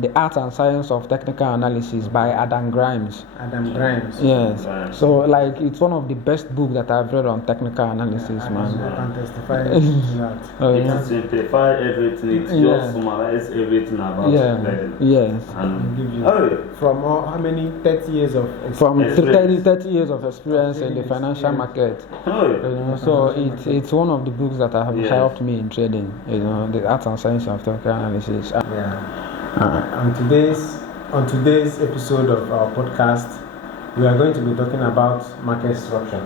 The Art and Science of Technical Analysis by Adam Grimes. Adam Grimes. Yes. So like it's one of the best books that I've read on technical analysis, man. I can testify to that. It simplifies everything. It just summarizes everything about it. Yes. And give you from how many 30 years of experience? From 30 years of experience in the financial market. So it's one of the books that have helped me in trading. The Art and Science of Technical Analysis. On today's episode of our podcast, we are going to be talking about market structure.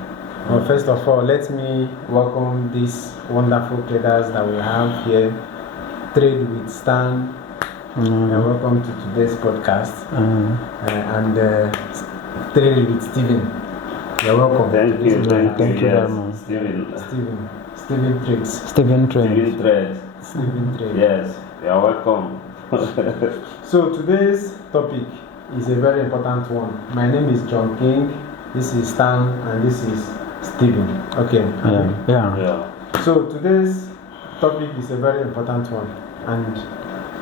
Well, first of all, let me welcome these wonderful traders that we have here. Trade with Stan. Welcome to today's podcast. And Trade with Steven. You're welcome. Thank you very much. Steven Trades. Steven Trades. Yes, you're welcome. So today's topic is a very important one. My name is John King. This is Stan, and this is Steven. Okay. Yeah. So today's topic is a very important one and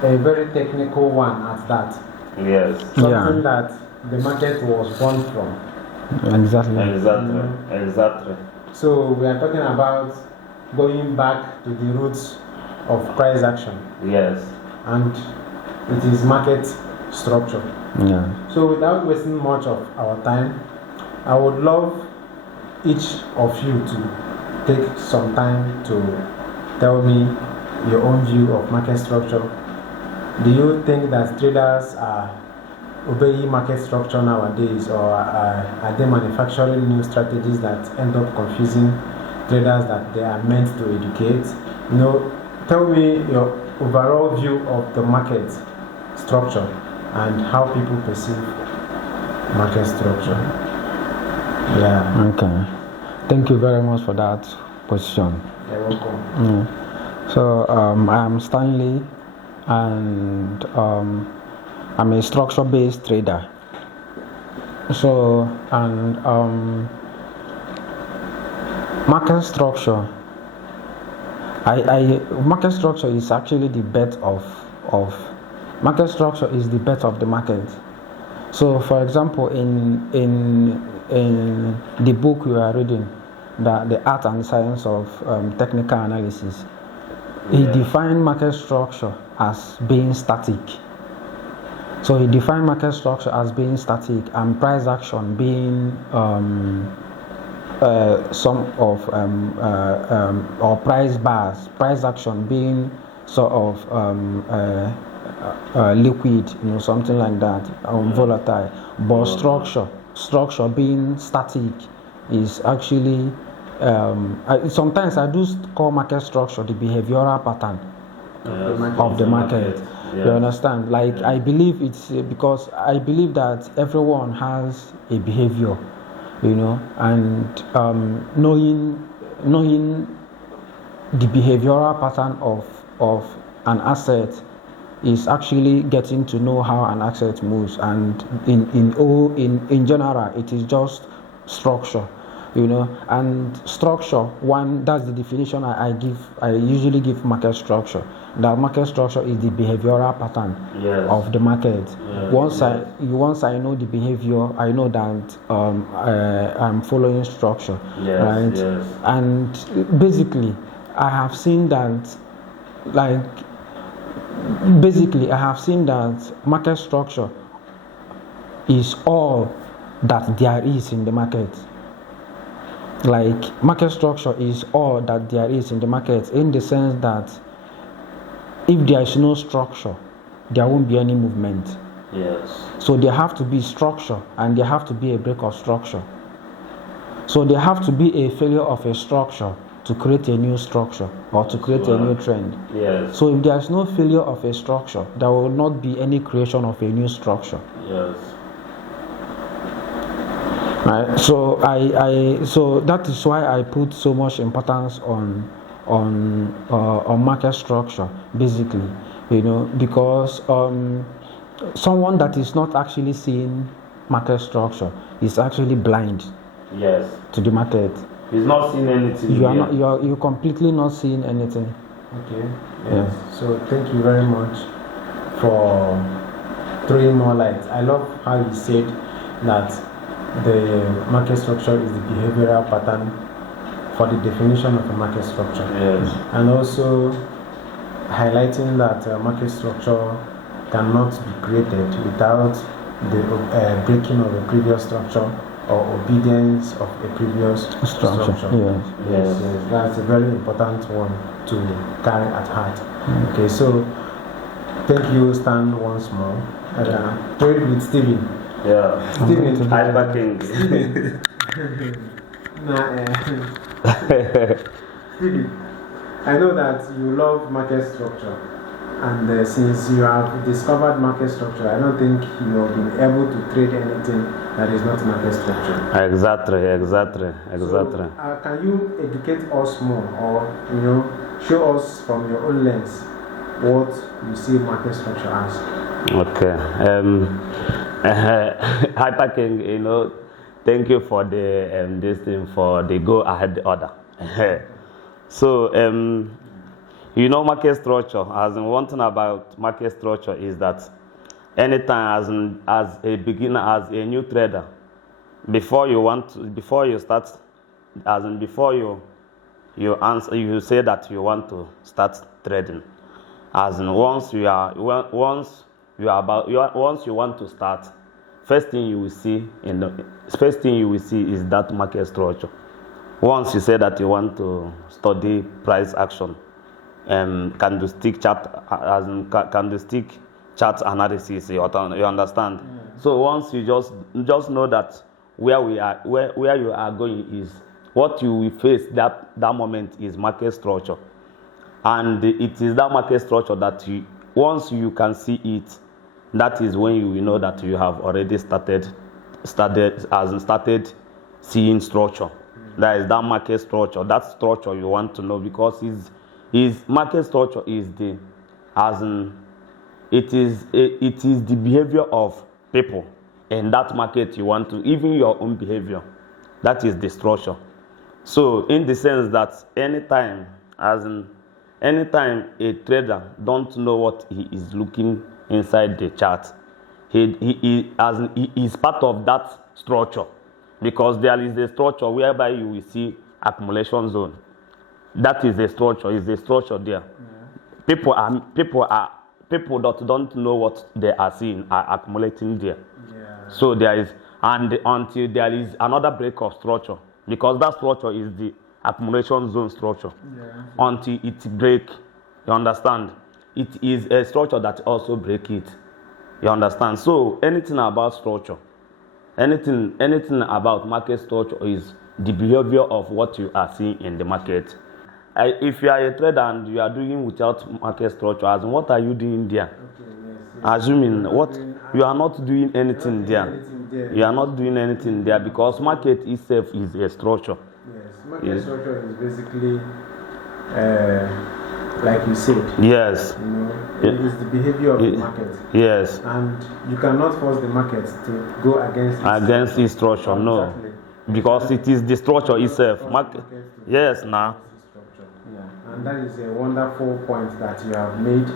a very technical one at that. Yes. Something that the market was born from. Exactly. So we are talking about going back to the roots of price action. Yes. And it is market structure. Yeah. So without wasting much of our time, I would love each of you to take some time to tell me your own view of market structure. Do you think that traders are obeying market structure nowadays, or are they manufacturing new strategies that end up confusing traders that they are meant to educate? Tell me your overall view of the market structure and how people perceive market structure. Yeah. Okay. Thank you very much for that question. You're welcome. So I am Stanley, and I'm a structure-based trader. So market structure. Market structure is actually the bet of market structure is the bet of the market. So, for example, in the book we are reading, the Art and Science of Technical Analysis, he defined market structure as being static. So he defined market structure as being static, and price action being some of or price bars, price action being sort of liquid, something like that, volatile. But structure being static is actually sometimes I do call market structure the behavioral pattern of the market. You understand? Like I believe it's because I believe that everyone has a behavior. And knowing the behavioral pattern of an asset is actually getting to know how an asset moves, and in general it is just structure, and structure, that's the definition I usually give market structure. That market structure is the behavioral pattern of the market. Once I know the behavior, I know that I'm following structure, right? And basically, I have seen that market structure is all that there is in the market. Like market structure is all that there is in the market, in the sense that if there is no structure, there won't be any movement. Yes. So there have to be structure, and there have to be a break of structure. So there have to be a failure of a structure to create a new structure or to create a new trend. Yes. So if there is no failure of a structure, there will not be any creation of a new structure. Yes. Right. So so that is why I put so much importance on market structure, basically, because someone that is not actually seeing market structure is actually blind. Yes. To the market. He's not seeing anything. You're completely not seeing anything. Okay. Yes. So thank you very much for throw in more light. I love how you said that the market structure is the behavioral pattern for the definition of a market structure. Yes. And also highlighting that market structure cannot be created without the breaking of a previous structure or obedience of a previous structure. Yes. Yes, that's a very important one to carry at heart. Okay, so thank you, Stan, once more. Trade with Steven. Yeah. Steven. Hyperking. Steven, I know that you love market structure, and since you have discovered market structure, I don't think you have been able to trade anything that is not market structure. Exactly. So, can you educate us more, or show us from your own lens what you see market structure as? Okay. Hyperking, thank you for the this thing for the go ahead order. So market structure, as in one thing about market structure is that anytime as a beginner, as a new trader, before you start, as in before you answer, you say that you want to start trading, as in once you want to start, first thing you will see is that market structure. Once you say that you want to study price action, candlestick chart, candlestick chart analysis, you understand. So once you just know that where you are going is what you will face that moment is market structure, and it is that market structure that once you can see it, that is when you will know that you have already started seeing structure. That is that market structure. That structure you want to know, because is market structure is it is the behavior of people in that market you want to, even your own behavior. That is the structure. So in the sense that anytime a trader don't know what he is looking inside the chart, he is part of that structure, because there is a structure whereby you will see accumulation zone. That is a structure. Is a structure there. Yeah. People that don't know what they are seeing are accumulating there. Yeah. So there is, and until there is another break of structure, because that structure is the accumulation zone structure. Yeah. Until it break, you understand? It is a structure that also break it. You understand? So anything about structure, anything about market structure is the behavior of what you are seeing in the market. If you are a trader and you are doing without market structure, as in what are you doing there? Okay, yes. Assuming you are not doing anything there. You are not doing anything there, because market itself is a structure. Yes, market structure is basically, like you said. Yes. It is the behavior of the market. Yes. And you cannot force the market to go against its structure. No. Exactly. Because it is the structure itself. Market. Yes, now. Yeah. And that is a wonderful point that you have made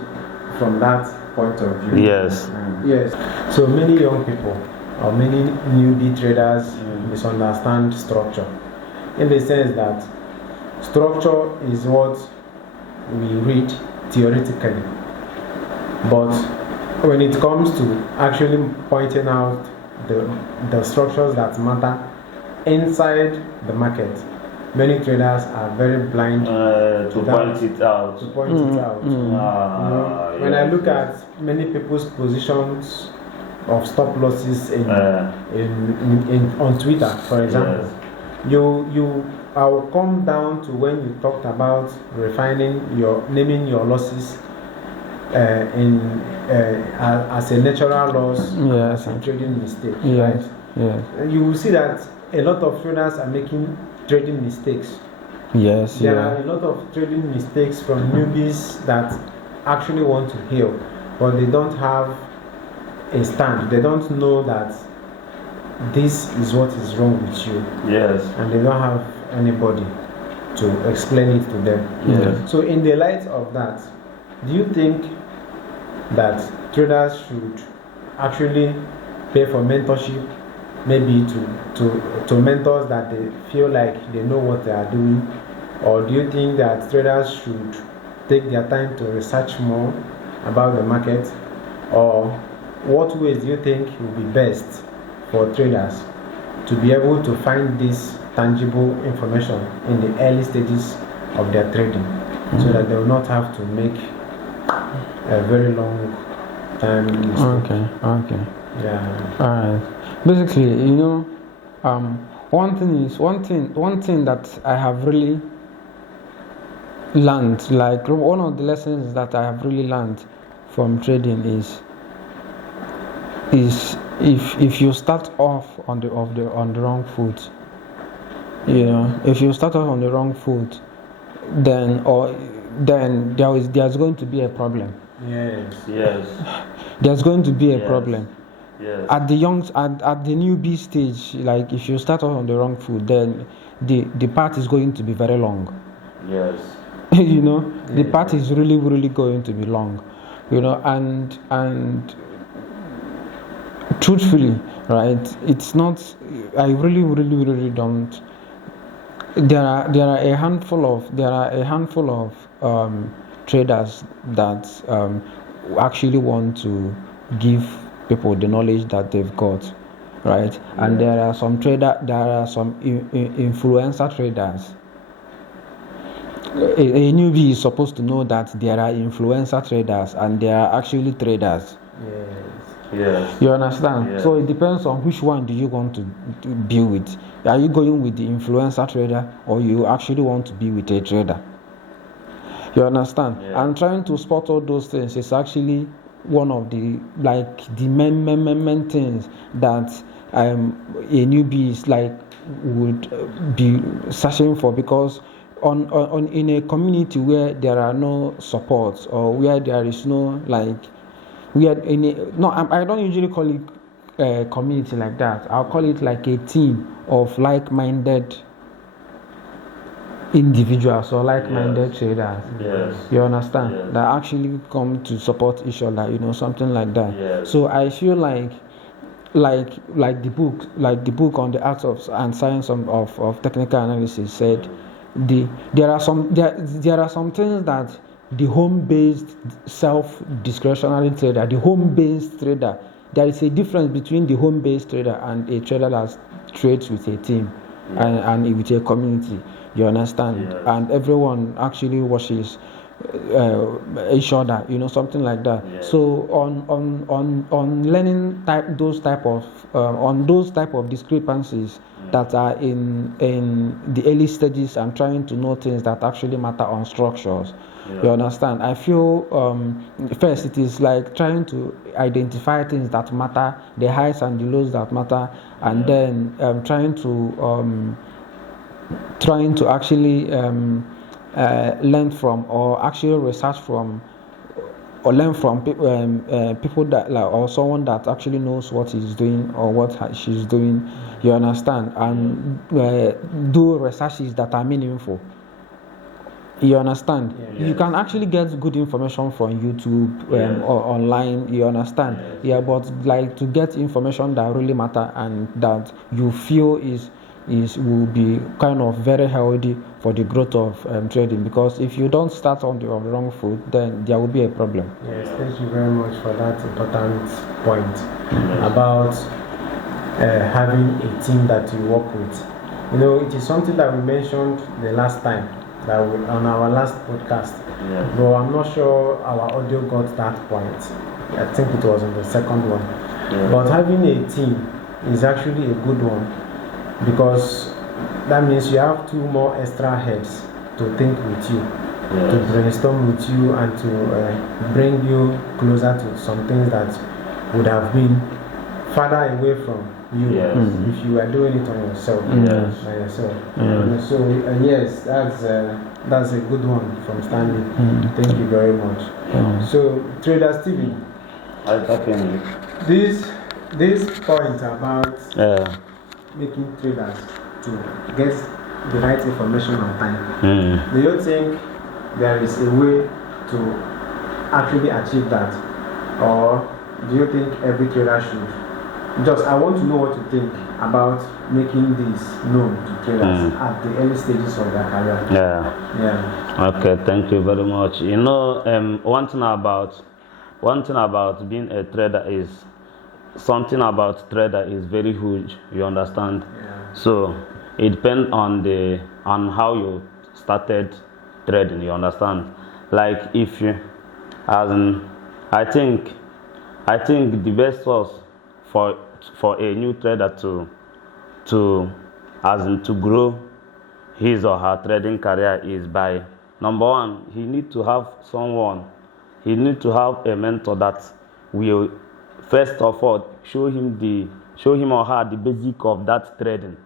from that point of view. Yes. Yes. So many young people or many newbie traders misunderstand structure, in the sense that structure is what we read theoretically, but when it comes to actually pointing out the structures that matter inside the market, many traders are very blind to point it out. When I look at many people's positions of stop losses on Twitter, for example, I will come down to when you talked about naming your losses as a natural loss, as a trading mistake. Yes. Right? Yes. You will see that a lot of traders are making trading mistakes. Yes. There are a lot of trading mistakes from newbies that actually want to heal, but they don't have a stand. They don't know that this is what is wrong with you. Yes. And they don't have anybody to explain it to them. Yes. So in the light of that, do you think that traders should actually pay for mentorship, maybe to mentors that they feel like they know what they are doing? Or do you think that traders should take their time to research more about the market? Or what ways do you think will be best for traders to be able to find this tangible information in the early stages of their trading, so that they will not have to make a very long time mistake? Okay. Yeah. Alright. Basically, one thing that I have really learned, like one of the lessons that I have really learned from trading is if you start off on the wrong foot, if you start off on the wrong foot, then there's going to be a problem. Yes. There's going to be a problem. Yes. At the newbie stage, like if you start off on the wrong foot, then the path is going to be very long. Yes. The path is really, really going to be long. And truthfully, right? It's not. I really, really, really don't. There are a handful of traders that actually want to give people the knowledge that they've got, right? Yeah. And there are some influencer traders. A newbie is supposed to know that there are influencer traders and there are actually traders. Yes. You understand? Yes. So it depends on which one do you want to be with. Are you going with the influencer trader, or you actually want to be with a trader? You understand? Yeah. And trying to spot all those things is actually one of the main things that a newbie is would be searching for, because on in a community where there are no supports, or where there is no I don't usually call it a community like that. I'll call it like a team of like-minded individuals or like-minded traders. Yes. You understand? Yes. That actually come to support each other, something like that. Yes. So I feel like the book on the art of and science of technical analysis said, there are some things that the home-based self-discretionary trader, the home-based trader, there is a difference between the home-based trader and a trader that trades with a team and with a community. You understand? Yes. And everyone actually watches each other, something like that. Yes. So on learning those type of discrepancies that are in the early stages, and trying to know things that actually matter on structures. Yeah. You understand? I feel first it is like trying to identify things that matter, the highs and the lows that matter, and then trying to actually learn from, or actually research from, or learn from people that or someone that actually knows what he's doing or what she's doing. You understand? And do researches that are meaningful. You understand? Yes. You can actually get good information from YouTube or online. You understand? Yes. Yeah, but to get information that really matter and that you feel will be kind of very healthy for the growth of trading. Because if you don't start on the wrong foot, then there will be a problem. Yes, thank you very much for that important point about having a team that you work with. It is something that we mentioned the last time on our last podcast. Yeah. But I'm not sure our audio got that point. I think it was on the second one. Yeah. But having a team is actually a good one, because that means you have two more extra heads to think with you, to brainstorm with you, and to bring you closer to some things that would have been farther away from you if you were doing it on yourself. By yourself. So yes, that's a good one from Stanley. Thank you very much. So Trader Steven, this point about making traders to get the right information on time, do you think there is a way to actually achieve that, or do you think every trader should? Just I want to know what you think about making this known to traders at the early stages of their career. Yeah. Okay, thank you very much. You know, one thing about being a trader is something about trader is very huge. You understand? Yeah. So it depends on how you started trading. You understand? Like if you, I think the best source for a new trader to grow his or her trading career is by, number one, he need to have a mentor that will first of all show him or her the basic of that trading,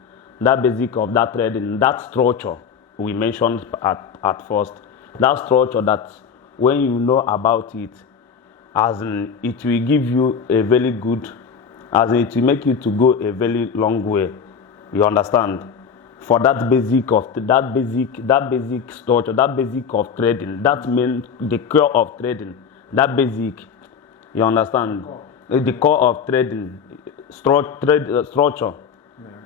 that structure we mentioned at first, that structure that when you know about it, it will give you a very good, it will make you to go a very long way. You understand? For that basic structure, that basic of trading, the core of trading, that basic. You understand? The core of trading, structure,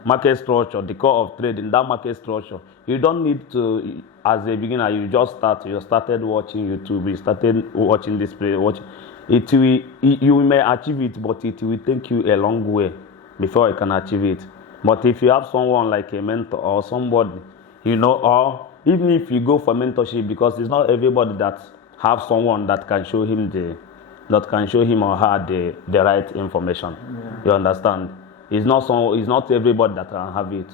market structure, the core of trading, that market structure. You don't need to, as a beginner, you started watching YouTube, you started watching display, you may achieve it, but it will take you a long way before you can achieve it. But if you have someone like a mentor or somebody, or even if you go for mentorship, because it's not everybody that have someone that can show him or her the right information. Yeah. You understand? It's not everybody that can have it.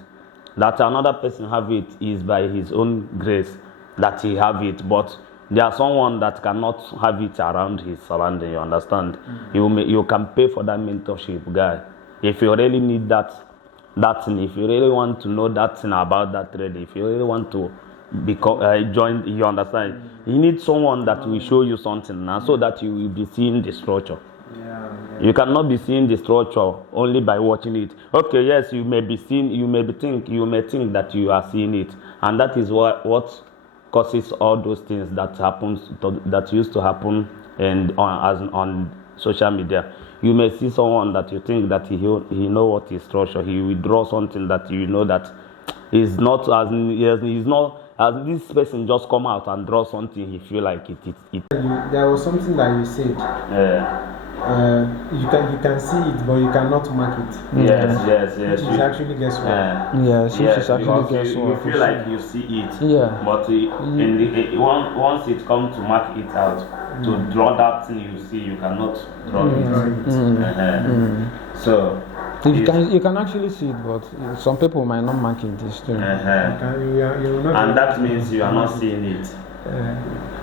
That another person have it is by his own grace that he have it, but there are someone that cannot have it around his surrounding. You understand? You can pay for that mentorship guy if you really need that thing. If you really want to know that thing about that trade, if you really want to join, you understand? You need someone that will show you something now, so that you will be seeing the structure. You cannot be seeing the structure only by watching it. Okay, yes, you may think that you are seeing it, and that is what causes all those things that used to happen on social media. You may see someone that you think that he know what is structure. He will draw something that you know that is not as this person just come out and draw something. He feel like it. There was something that you said. You can see it, but you cannot mark it. Yes. Which is actually guesswork. Yes, actually You guesswork. feel like you see it. Yeah. But once it comes to mark it out, to draw that thing you see, you cannot draw it. So you can actually see it, but some people might not mark it. This thing. And that means you are not seeing it.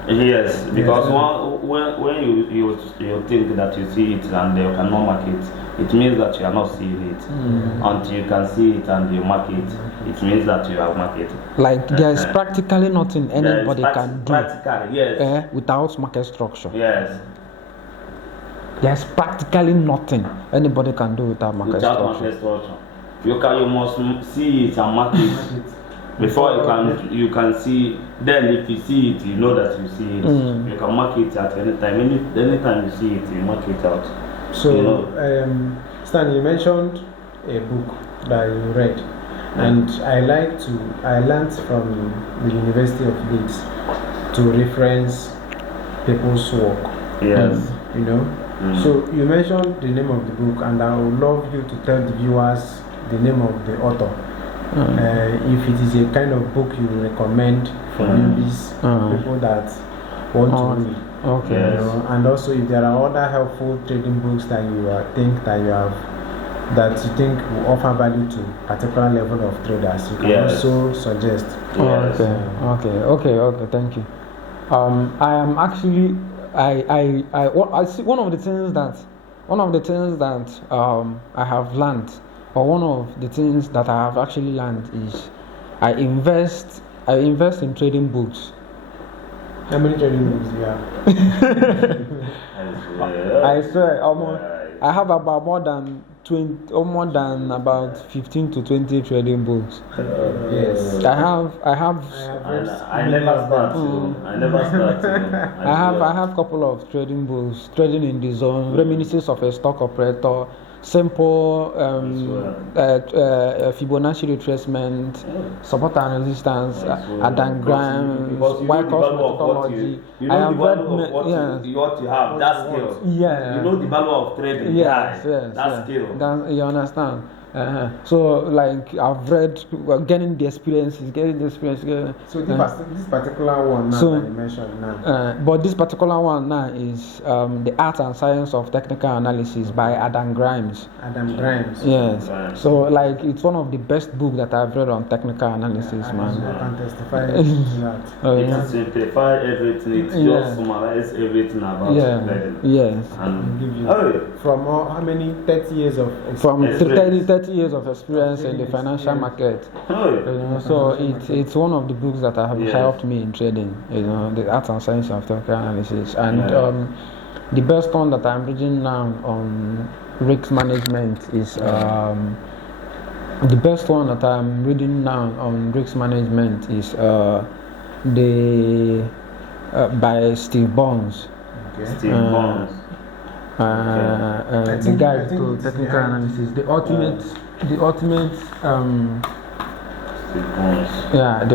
Yes, because when you think that you see it and you cannot mark it, it means that you are not seeing it. Until you can see it and you mark it, it means that you have marked it. Like there is practically nothing anybody can do yes. Without market structure. Yes. There's practically nothing anybody can do without market structure. You must see it and mark it. Before you can see, then if you see it, you know that you see it. You can mark it at any time. Anytime you see it, you mark it out. So, Stan, you mentioned a book that you read, and I learned from the University of Leeds to reference people's work. Yes. So you mentioned the name of the book, and I would love you to tell the viewers the name of the author. If it is a kind of book you recommend for newbies, people that want to read. Okay. And also if there are other helpful trading books that you think that will offer value to particular level of traders, you can also suggest. Okay, thank you. I am actually I see one of the things that I have learned, or one of the things that I have actually learned, is I invest in trading books. How many trading books do you have? I swear, almost I have about more than 20, or more than about 15 to 20 trading books. Yes. I have I never start. I never start. I have a couple of trading books, Trading in the Zone, Reminiscences of a Stock Operator, Simple Fibonacci Retracement, Support and Resistance, Diagrams, Wyckoff Methodology. You know the value of what you have, that skill. Yeah. You know the value of trading. Yes, that skill. You understand? So, like, I've read, getting the experience. So this particular one now that you mentioned now. But this particular one now is The Art and Science of Technical Analysis by Adam Grimes. Adam Grimes. Yes. So, like, it's one of the best books that I've read on technical analysis, man. I can testify to that. It simplifies everything. It just summarizes everything about trading. Yes. And give you from how many 30 years of experience? From 30 years of experience in the financial market. So it's one of the books that have helped me in trading. The Art and Science of Technical Analysis, and the best one that I'm reading now on risk management is by Steve Burns. Okay. Steve Burns. The guide to technical analysis, the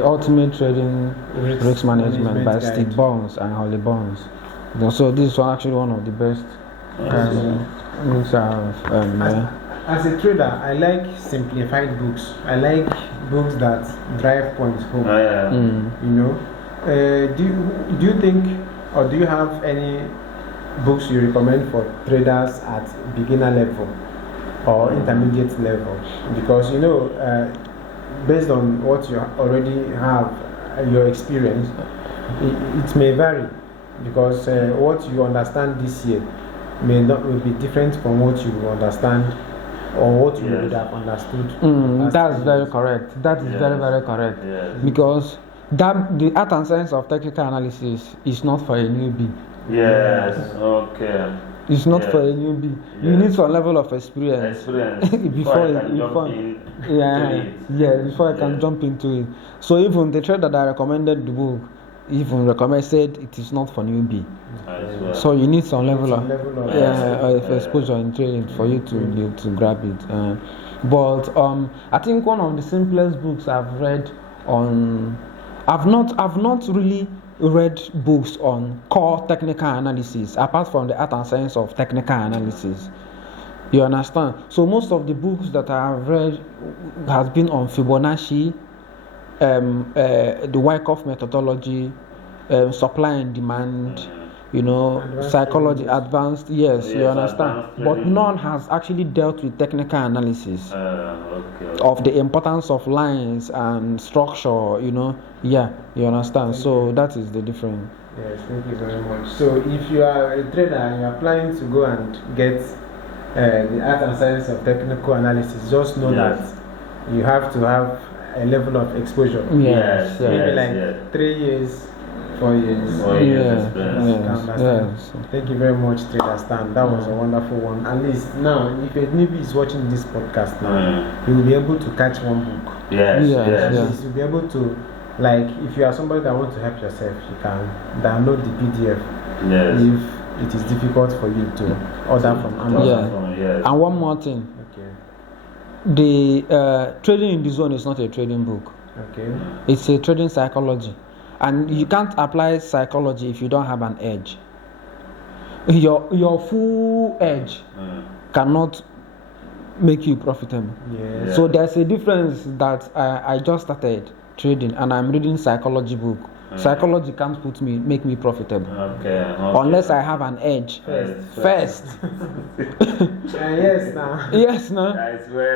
ultimate trading risk management by Steve Burns and Holly Burns. So this is actually one of the best books As a trader, I like simplified books. I like books that drive points home. You know, do you think, or do you have any books you recommend for traders at beginner level or intermediate level? Because based on what you already have, your experience, it may vary, because what you understand this year will be different from what you understand or what you would have understood. That's very correct. That is very, very correct. Because the Art and Science of Technical Analysis is not for a newbie. Yes, okay. It's not for a newbie. You need some level of experience before I can jump into it. So even the trader that recommended the book said it is not for newbie. So you need some level of exposure in trading for you to be able to grab it. But I think one of the simplest books I've read on, I've not really read books on core technical analysis apart from the Art and Science of Technical Analysis. You understand? So most of the books that I have read has been on Fibonacci, the Wyckoff methodology, supply and demand, psychology, advanced. Yes, you understand. But none has actually dealt with technical analysis of the importance of lines and structure. You understand. So that is the difference. Yes, thank you very much. So if you are a trader and you are planning to go and get the Art and Science of Technical Analysis, just know that you have to have a level of exposure. Yes, maybe 3 years. 4 years. Yes. Thank you very much, Trader Stan. That was a wonderful one. At least now, if a newbie is watching this podcast now, you will be able to catch one book. Yes. You'll be able to, like, if you are somebody that wants to help yourself, you can download the PDF. Yes. If it is difficult for you to order from Amazon. Yes. And one more thing. Okay. The Trading in the Zone is not a trading book. Okay. It's a trading psychology. And you can't apply psychology if you don't have an edge. Your full edge cannot make you profitable. Yes. So there's a difference that I just started trading and I'm reading psychology book. Psychology can't make me profitable. Unless I have an edge first. Yes, now.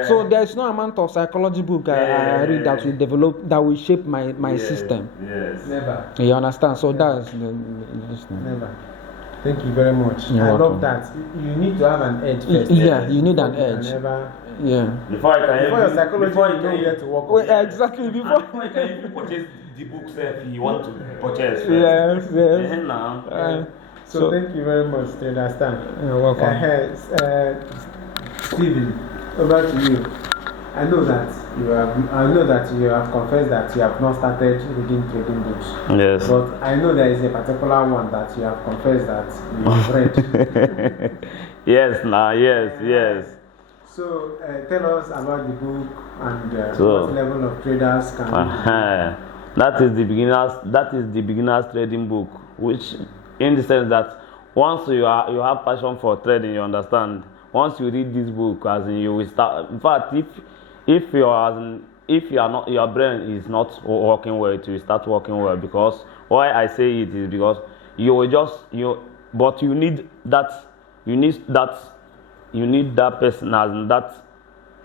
So there's no amount of psychology book I read that will shape my system. Yes. Never. You understand? So that's never. Thank you very much. I love that. You need to have an edge first. Yeah, you need an edge. Before your psychology, you know where to work. Exactly. Before you can even purchase the books if you want to purchase. Yes. So thank you very much, Trader Stan. You're welcome. Stephen, over to you. I know that you have confessed that you have not started reading trading books. Yes. But I know there is a particular one that you have confessed that you have read. Yes. Yes. So tell us about the book and So, what level of traders can read. that is the beginners trading book, which in the sense that once you have passion for trading, you understand. Once you read this book, as in you will start. In fact, if you are not, your brain is not working well, it will start working well. Because why I say it is because but you need that person as in that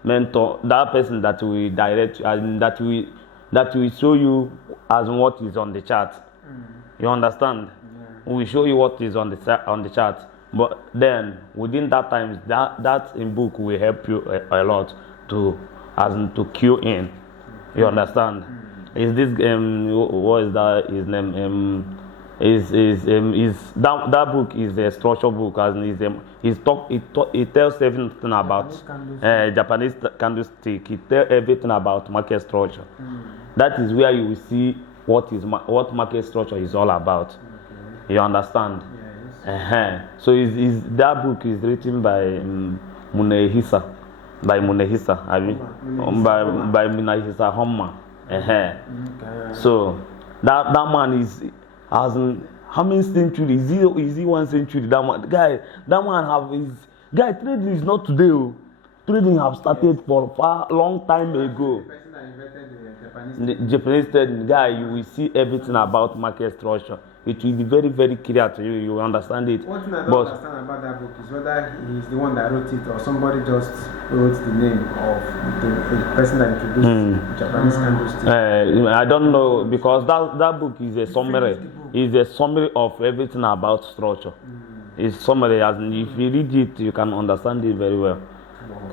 mentor, that person that will direct you, and that will show you as in what is on the chart. You understand? We will show you what is on the chart. But then within that time, that in book will help you a lot to cue in. You understand? Is this what is that his name? That book is a structure book, as in it tells everything about Japanese candlestick. It tells everything about market structure. That is where you will see what market structure is all about. You understand? Yes. So that book is written by Munehisa. By Munehisa, I mean, by Munehisa Homma. So that man is, as in, how many centuries? Is he 1 century? That man trading is not today. Trading have started for far long time ago. The Japanese trading guy, you will see everything about market structure. It will be very, very clear to you. You will understand it. One thing I don't understand about that book is whether he's the one that wrote it or somebody just wrote the name of the person that introduced Japanese candlestick. I don't know, because that book is a summary. It's a summary of everything about structure. It's summary, as in, if you read it, you can understand it very well.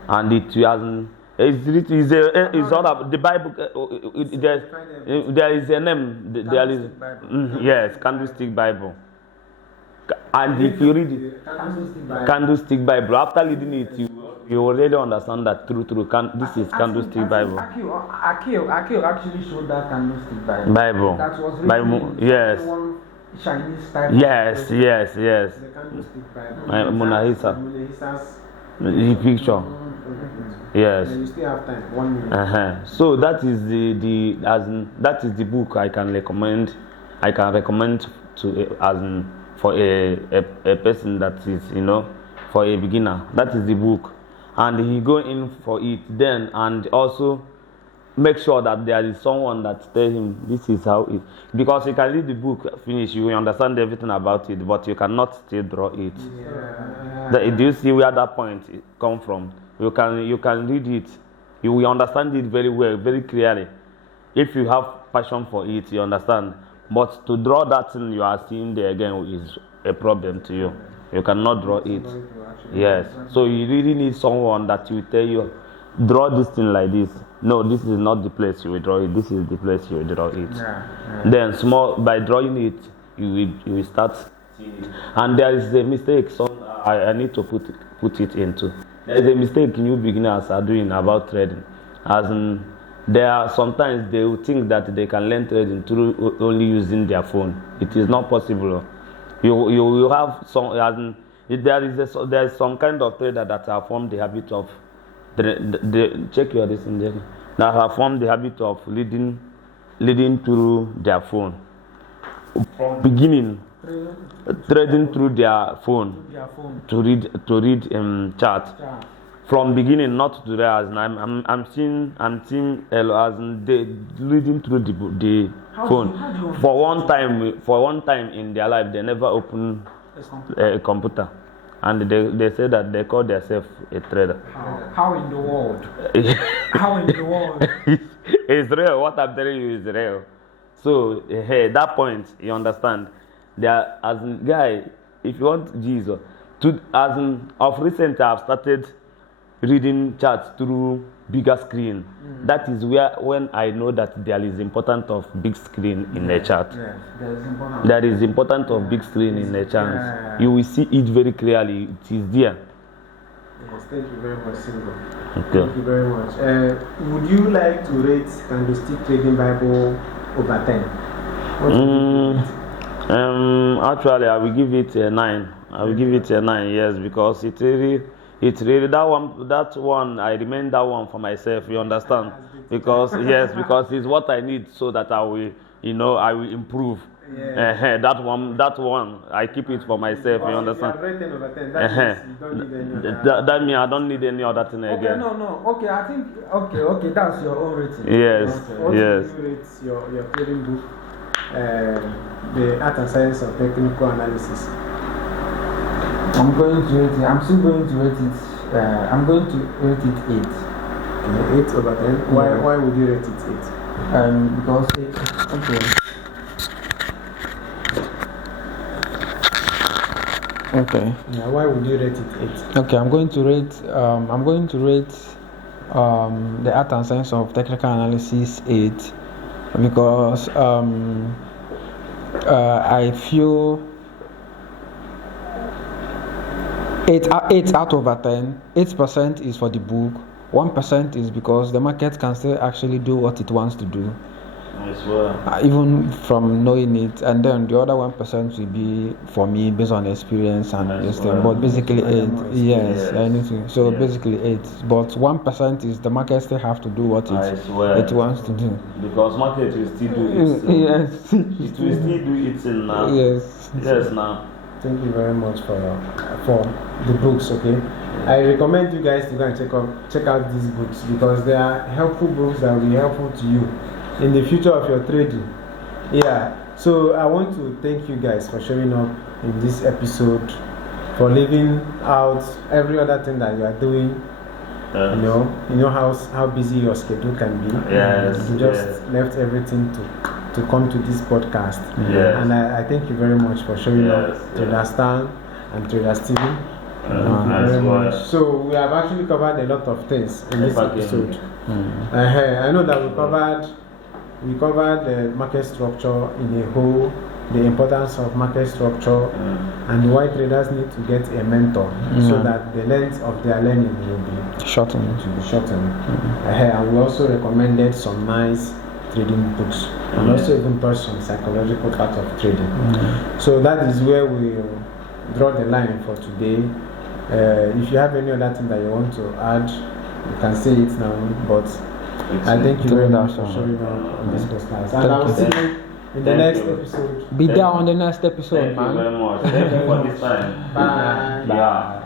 And it hasn't. It's all about the Bible. There is a name. There is yes, Candlestick Bible. And if you read it, Candlestick Bible, after reading it, you already understand that through. This is Candlestick Bible. Akio actually showed that Candlestick Bible. That was written yes. Chinese type. Yes. The Candlestick Bible. Monahisa's the picture. Yes. You still have time. 1 minute. So that is that is the book I can recommend. To for a person that is for a beginner. That is the book, and he go in for it then, and also make sure that there is someone that tells him this is how it. Because you can read the book finish, you will understand everything about it, but you cannot still draw it. Do you see where that point come from? You can read it, you will understand it very well, very clearly. If you have passion for it, you understand. But to draw that thing you are seeing there again is a problem to you. You cannot draw it. Yes. So you really need someone that will tell you, draw this thing like this. No, this is not the place you will draw it. This is the place you will draw it. Then by drawing it, you will start seeing it. And there is a mistake. So I need to put it into. There is a mistake new beginners are doing about trading. As in, sometimes they will think that they can learn trading through only using their phone. It is not possible. You will have some. There is some kind of trader that have formed the habit of check your listen there. That have formed the habit of leading through their phone. From beginning, trading through their phone to read chart. From beginning, not to there, as I'm seeing as they reading through the phone. For one time in their life, they never open a computer, and they say that they call themselves a trader. How in the world? How in the world? It's real. What I'm telling you is real. So that point, you understand. There, as guy, if you want Jesus, of recent I have started reading charts through bigger screen. That is when I know that there is important of big screen in the chart. Yes, there is important. There is important of big screen in the chart. Yeah. You will see it very clearly. It is there. Yes, thank you very much, Silver. Okay. Thank you very much. Would you like to rate Candlestick Trading Bible over 10? What would you rate? Actually, I will give it a 9. I will give it a 9, yes, because it really that one I remain that one for myself. You understand? Because yes, because it's what I need so that I will, I will improve. Yeah. That one I keep it for myself. You understand? If you have rated over 10, that means you don't need any other. That means I don't need any other thing Okay, again. no. Okay, I think. Okay, that's your own rating. Yes, Okay. What yes. do you rate your trading book, the Art and Science of Technical Analysis? I'm going to rate it. I'm still going to rate it. I'm going to rate it 8. Okay, 8 over 10. Why would you rate it 8? Because okay. Okay. Yeah, why would you rate it 8? Okay, I'm going to rate the Art and Science of Technical Analysis 8 because I feel 8 out of 10. 8% is for the book. 1% is because the market can still actually do what it wants to do. As well. Even from knowing it, and then the other 1% will be for me based on experience and this thing. But basically 8, yes, anything. So basically 8. But 1% is the market still have to do what it wants to do. Because market will still do its Yes. it will still do its thing now. Yes. Yes, now. Thank you very much for the books. Okay, I recommend you guys to go and check out these books because they are helpful books that will be helpful to you in the future of your trading. Yeah, so I want to thank you guys for showing up in this episode, for leaving out every other thing that you are doing. You know how busy your schedule can be. Yes, you just left everything to come to this podcast. Yes. And I thank you very much for showing up, Trader Stan and Trader Steven. Thank you very much. So we have actually covered a lot of things in this episode. I know that we covered the market structure in a whole, the importance of market structure, and why traders need to get a mentor so that the length of their learning will be shortened. And we also recommended some nice trading books and also even touched some psychological part of trading. So that is where we draw the line for today. If you have any other thing that you want to add, you can say it now, but I thank you very much for showing up on this podcast. And I'll see you in the next episode. Be there on the next episode, man. Thank you very much. Thank you for this time. Bye. Yeah.